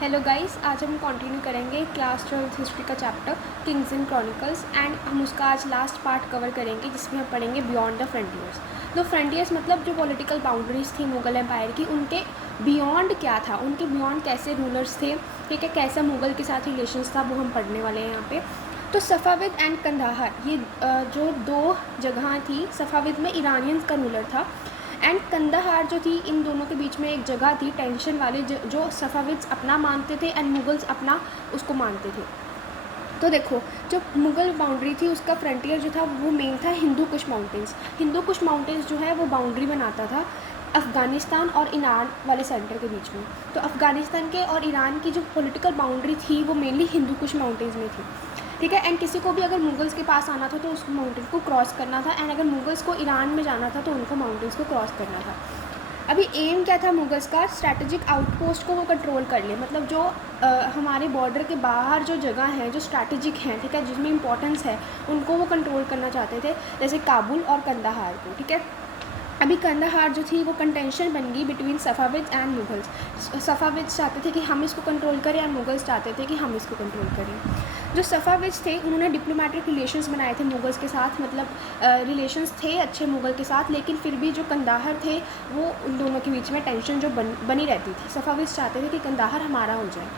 Hello guys, आज हम continue करेंगे क्लास 12 हिस्ट्री का chapter Kings and chronicles and हम उसका आज लास्ट पार्ट कवर करेंगे जिसमें हम पढ़ेंगे बियॉन्ड द फ्रंटियर्स। तो फ्रंटियर्स मतलब जो पॉलिटिकल बाउंड्रीज थी मुगल एम्पायर की, उनके बियॉन्ड क्या था, उनके बियॉन्ड कैसे रूलर्स थे, ठीक है, कैसा मुगल के साथ रिलेशंस था, वो हम पढ़ने वाले हैं यहाँ पे। तो सफ़ाविद एंड कंधार ये जो दो जगह थी, सफ़ाविद में ईरानियंस का रूलर था एंड कंदाहार जो थी, इन दोनों के बीच में एक जगह थी टेंशन वाली जो सफ़ाविद्स अपना मानते थे एंड मुगल्स अपना उसको मानते थे। तो देखो, जो मुग़ल बाउंड्री थी उसका फ्रंटियर जो था वो मेन था हिंदू कुश माउंटेंस। हिंदू कुश माउंटेंस जो है वो बाउंड्री बनाता था अफ़गानिस्तान और ईरान वाले सेंटर के बीच में। तो अफ़गानिस्तान के और ईरान की जो पॉलिटिकल बाउंड्री थी वो मेनली हिंदू कुश माउंटेंस में थी, ठीक है। एंड किसी को भी अगर मुगल्स के पास आना था तो उस माउंटेन को क्रॉस करना था, एंड अगर मुगल्स को ईरान में जाना था तो उनको माउंटेन्स को क्रॉस करना था। अभी एम क्या था मुगल्स का, स्ट्रैटेजिक आउटपोस्ट को वो कंट्रोल कर ले, मतलब जो हमारे बॉर्डर के बाहर जो जगह है जो स्ट्रैटेजिक हैं, ठीक है, जिसमें इंपॉर्टेंस है, उनको वो कंट्रोल करना चाहते थे, जैसे काबुल और कंदाहार को, ठीक है। अभी कंदाहार जो थी वो कंटेंशन बन गई between Safavid and Mughals. Safavid चाहते थे कि हम इसको कंट्रोल करें और मुगल्स चाहते थे कि हम इसको कंट्रोल करें। जो सफ़ाविद्स थे उन्होंने डिप्लोमेटिक रिलेशंस बनाए थे मुगल्स के साथ, मतलब रिलेशंस थे अच्छे मुगल के साथ, लेकिन फिर भी जो कंदाहार थे वो उन दोनों के बीच में टेंशन जो बनी रहती थी। सफ़ाविद्स चाहते थे कि कंदाहार हमारा हो जाए,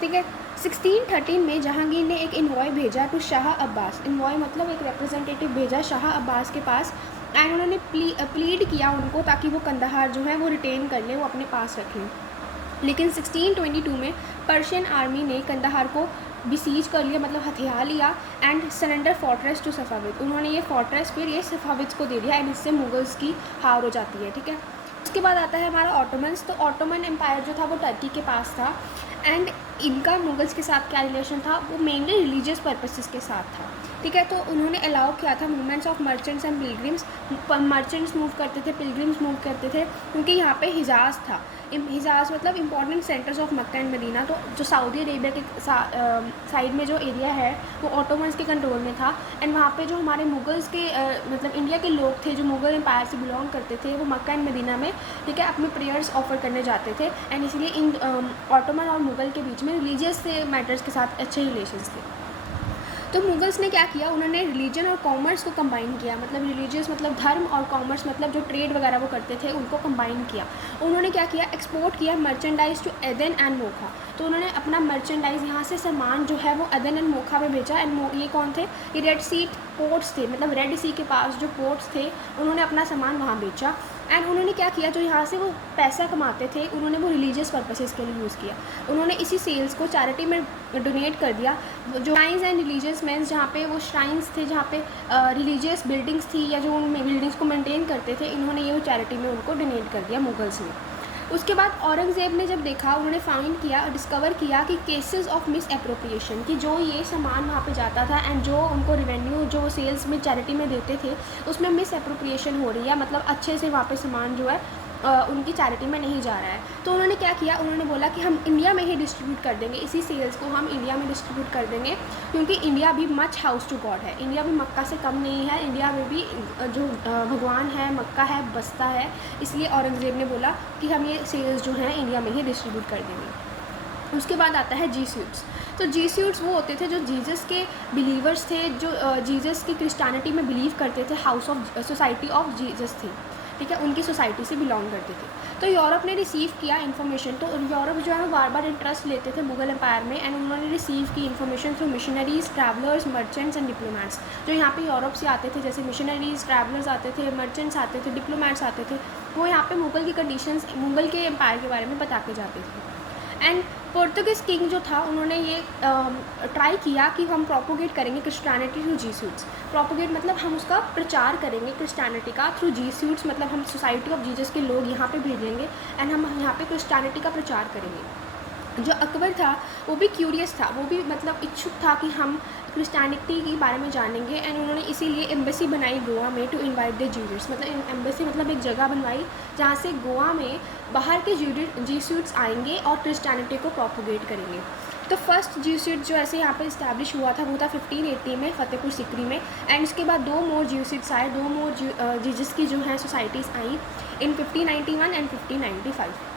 ठीक है। 1613 में जहांगीर ने एक इन्वॉय भेजा टू शाह अब्बास। इन्वॉय मतलब एक रिप्रेजेंटेटिव भेजा शाह अब्बास के पास, एंड उन्होंने प्लीड किया उनको ताकि वो कंदाहार जो है वो रिटेन कर लें, वो अपने पास रखें। लेकिन 1622 में पर्शियन आर्मी ने कंदाहार को बिसीज कर लिया, मतलब हथियार लिया, and surrender fortress to Safavid. उन्होंने ये फोर्ट्रेस फिर ये सफ़ाविद्स को दे दिया, एंड इससे मुगल्स की हार हो जाती है, ठीक है। उसके बाद आता है हमारा ऑटोमन्स। तो ऑटोमन एम्पायर जो था वो टर्की के पास था, एंड इनका मुगल्स के साथ क्या रिलेशन था, वो मेनली रिलीजियस पर्पसेस के साथ था, ठीक है। तो उन्होंने अलाउ किया था movements of merchants and pilgrims. Merchants move करते थे, पिलग्रिम्स मूव करते थे, क्योंकि यहाँ पे हिजाज था। हिजाज मतलब important centres of Mecca and Medina. तो जो सऊदी अरेबिया के साइड में जो एरिया है वो ऑटोमन्स के कंट्रोल में था, एंड वहाँ पे जो हमारे मुगल्स के मतलब इंडिया के लोग थे जो मुगल एम्पायर से बिलोंग करते थे, वो मक्का एंड मदीना में, ठीक है, अपने प्रेयर्स ऑफर करने जाते थे, एंड इसलिए इन ऑटोमन और मुगल के बीच में रिलीजियस मैटर्स के साथ अच्छे रिलेशंस थे। तो मुगल्स ने क्या किया, उन्होंने रिलीजन और कॉमर्स को कंबाइन किया, मतलब रिलीजियस मतलब धर्म और कॉमर्स मतलब जो ट्रेड वगैरह वो करते थे उनको कंबाइन किया। उन्होंने क्या किया, एक्सपोर्ट किया merchandise to Aden and Mocha. तो उन्होंने अपना मर्चेंडाइज यहाँ से सामान जो है वो एदन एंड मोखा में बेचा। एंड ये कौन थे, ये रेड सी पोर्ट्स थे, मतलब रेड सी के पास जो पोर्ट्स थे उन्होंने अपना सामान वहाँ बेचा। एंड उन्होंने क्या किया, जो यहाँ से वो पैसा कमाते थे उन्होंने वो रिलीजियस पर्पसेस के लिए यूज़ किया। उन्होंने इसी सेल्स को चैरिटी में डोनेट कर दिया। जो श्राइन्स एंड रिलीजियस मेंस, जहाँ पे वो श्राइन्स थे, जहाँ पे रिलीजियस बिल्डिंग्स थी या जो उन बिल्डिंग्स को मेंटेन करते थे, इन्होंने ये वो चैरिटी में उनको डोनेट कर दिया मुगल्स ने। उसके बाद औरंगज़ेब ने जब देखा, उन्होंने फाइंड किया और डिस्कवर किया कि केसेस ऑफ मिस एप्रोप्रिएशन, कि जो ये सामान वहाँ पे जाता था एंड जो उनको रेवेन्यू जो सेल्स में चैरिटी में देते थे उसमें मिस एप्रोप्रिएशन हो रही है, मतलब अच्छे से वहाँ पे सामान जो है उनकी चैरिटी में नहीं जा रहा है। तो उन्होंने क्या किया, उन्होंने बोला कि हम इंडिया में ही डिस्ट्रीब्यूट कर देंगे, इसी सेल्स को हम इंडिया में डिस्ट्रीब्यूट कर देंगे, क्योंकि इंडिया भी मच हाउस टू गॉड है, इंडिया भी मक्का से कम नहीं है, इंडिया में भी जो भगवान है, मक्का है, बसता है। इसलिए औरंगज़ेब ने बोला कि हम ये सेल्स जो हैं इंडिया में ही डिस्ट्रीब्यूट कर देंगे। उसके बाद आता है जीसूट्स। तो जीसूट्स वो होते थे जो जीसस के बिलीवर्स थे, जो जीसस की क्रिश्चियनिटी में बिलीव करते थे, house of society of Jesus थी, ठीक है, उनकी सोसाइटी से बिलोंग करते थे। तो यूरोप ने रिसीव किया इन्फॉर्मेशन। तो यूरोप जो है वो बार बार इंटरेस्ट लेते थे मुगल एम्पायर में, एंड उन्होंने रिसीव की information through missionaries, travellers, merchants and diplomats. जो यहाँ पे यूरोप से आते थे, जैसे मिशनरीज, ट्रैवलर्स आते थे, मर्चेंट्स आते थे, डिप्लोमेट्स आते थे, वो यहाँ पे मुगल की कंडीशंस, मुगल के एम्पायर के बारे में बता के जाते थे। एंड पोर्तुगीज़ किंग जो था, उन्होंने ये ट्राई किया कि हम प्रोपोगेट करेंगे क्रिश्चियनिटी थ्रू जीसूट्स। प्रोपोगेट मतलब हम उसका प्रचार करेंगे क्रिश्चियनिटी का थ्रू जीसूट्स, मतलब हम सोसाइटी ऑफ जीसस के लोग यहाँ पे भेजेंगे एंड हम यहाँ पे क्रिश्चियनिटी का प्रचार करेंगे। जो अकबर था वो भी क्यूरियस था, वो भी मतलब इच्छुक था कि हम क्रिश्चियनिटी के बारे में जानेंगे, एंड उन्होंने इसीलिए एम्बेसी बनाई गोवा में टू इनवाइट द जीजर्स। मतलब एम्बेसी मतलब एक जगह बनवाई जहाँ से गोवा में बाहर के जीसूट्स आएंगे और क्रिश्चियनिटी को प्रोपोगेट करेंगे। तो फर्स्ट जीसूट जो ऐसे यहाँ पे इस्टेब्लिश हुआ था वो था 1580 में फतेहपुर सिकरी में, एंड उसके बाद दो मोर जीसूट्स आए, दो मोर जीजस की जो हैं सोसाइटीज़ आई इन 1591 एंड 1595।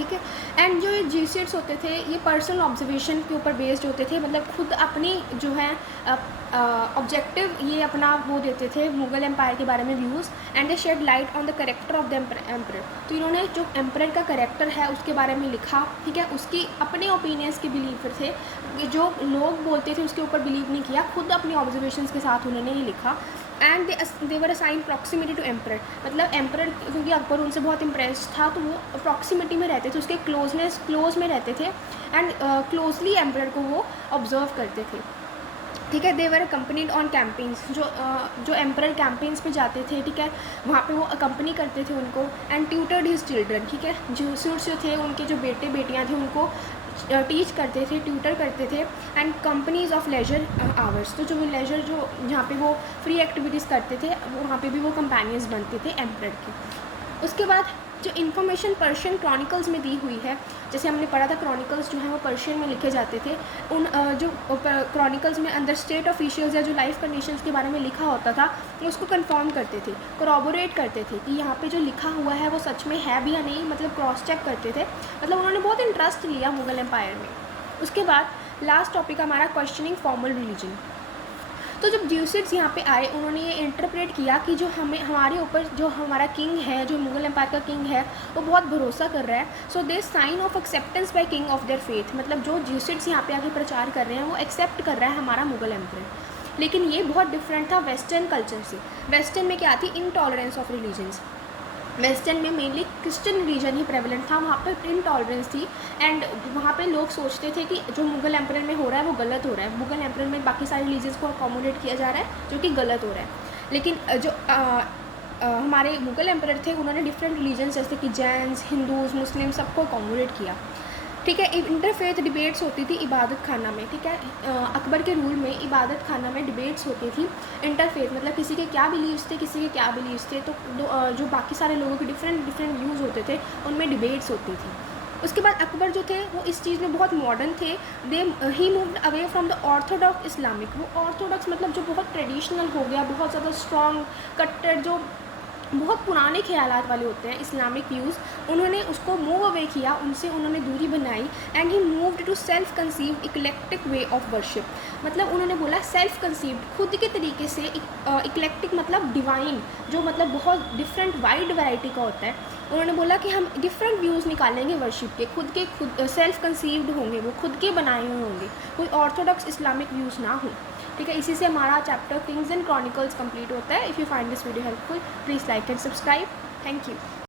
ठीक है। एंड जो ये जीसीएट्स होते थे ये पर्सनल ऑब्जर्वेशन के ऊपर बेस्ड होते थे, मतलब खुद अपनी जो है ऑब्जेक्टिव ये अपना वो देते थे मुगल एम्पायर के बारे में views, and they shed light on the character of the emperor. तो इन्होंने जो एम्परर का करेक्टर है उसके बारे में लिखा, ठीक है, उसकी अपने ओपिनियंस के बिलीव थे, जो लोग बोलते थे उसके ऊपर बिलीव नहीं किया, खुद अपनी ऑब्जर्वेशंस के साथ उन्होंने ये लिखा। And they were assign proximity to emperor, मतलब एम्परर क्योंकि अकबर उनसे बहुत इम्प्रेस था तो वो प्रॉक्सिमिटी में रहते थे, उसके क्लोज में रहते थे, एंड क्लोजली एम्परर को वो ऑब्जर्व करते थे, ठीक है। दे वर अकम्पनीड ऑन कैंपेन्स, जो एम्परर कैंपेन्स पे जाते थे, ठीक है, वहाँ पे वो अकम्पनी करते थे उनको, एंड ट्यूटर्ड हिज चिल्ड्रन, ठीक है, जो थे उनके जो बेटे बेटियाँ थे उनको टीच करते थे, ट्यूटर करते थे। And companies of leisure hours, तो जो लेजर जो जहाँ पे वो फ्री एक्टिविटीज़ करते थे वहाँ पे भी वो कंपेनियंस बनते थे एम्परर के। उसके बाद जो इन्फॉर्मेशन पर्शियन क्रॉनिकल्स में दी हुई है, जैसे हमने पढ़ा था क्रॉनिकल्स जो हैं वो पर्शियन में लिखे जाते थे, उन जो क्रॉनिकल्स में अंदर स्टेट ऑफिशियल्स या जो लाइफ कंडीशंस के बारे में लिखा होता था उसको कंफर्म करते थे, कोरॉबोरेट करते थे कि यहाँ पे जो लिखा हुआ है वो सच में है भी या नहीं, मतलब क्रॉस चेक करते थे, मतलब उन्होंने बहुत इंटरेस्ट लिया मुगल एम्पायर में। उसके बाद लास्ट टॉपिक हमारा क्वेश्चनिंग फॉर्मल रिलीजन। तो जब ज्यूसिड्स यहाँ पे आए उन्होंने ये इंटरप्रेट किया कि जो हमारे ऊपर जो हमारा किंग है, जो मुगल एम्पायर का किंग है, वो बहुत भरोसा कर रहा है, so they sign of acceptance by king of their faith, मतलब जो ज्यूसिड्स यहाँ पे आके प्रचार कर रहे हैं वो एक्सेप्ट कर रहा है हमारा मुगल एम्पायर। लेकिन ये बहुत डिफरेंट था वेस्टर्न कल्चर से। वेस्टर्न में क्या थी, इनटॉलरेंस ऑफ रिलीजन्स। वेस्टर्न में मेनली क्रिश्चियन रिलीजन ही प्रेवलेंट था, वहाँ पर इनटॉलरेंस थी, एंड वहाँ पे लोग सोचते थे कि जो मुगल एम्परर में हो रहा है वो गलत हो रहा है, मुगल एम्परर में बाकी सारे रिलीजन्स को अकोमोडेट किया जा रहा है जो कि गलत हो रहा है। लेकिन जो हमारे मुगल एम्परर थे उन्होंने डिफरेंट रिलीजन्स जैसे कि जैन्स, हिंदूज़, मुस्लिम सबको अकोमोडेट किया, ठीक है। इंटरफेथ डिबेट्स होती थी इबादत खाना में, ठीक है, अकबर के रूल में इबादत खाना में डिबेट्स होती थी इंटरफेथ, मतलब किसी के क्या बिलीव्स थे, किसी के क्या बिलीव्स थे, तो जो बाकी सारे लोगों के डिफरेंट व्यूज़ होते थे उनमें डिबेट्स होती थी। उसके बाद अकबर जो थे वो इस चीज़ में बहुत मॉडर्न थे, they he moved away from the orthodox Islamic, वो ऑर्थोडॉक्स मतलब जो बहुत ट्रेडिशनल हो गया, बहुत ज़्यादा स्ट्रॉन्ग कट्टर, जो बहुत पुराने ख्यालात वाले होते हैं इस्लामिक व्यूज़, उन्होंने उसको मूव अवे किया, उनसे उन्होंने दूरी बनाई, and he moved to self conceived eclectic way of worship, मतलब उन्होंने बोला सेल्फ कंसीव्ड, खुद के तरीके से, इक्लेक्टिक मतलब डिवाइन, जो मतलब बहुत डिफरेंट वाइड वैरायटी का होता है, उन्होंने बोला कि हम डिफरेंट व्यूज़ निकालेंगे वर्शिप के, खुद सेल्फ कंसीव्ड होंगे, वो खुद के बनाए हुए होंगे, कोई ऑर्थोडॉक्स इस्लामिक व्यूज़ ना हो, ठीक है। इसी से हमारा chapter Kings and chronicles complete होता है। If you find this video helpful please like and subscribe. Thank you.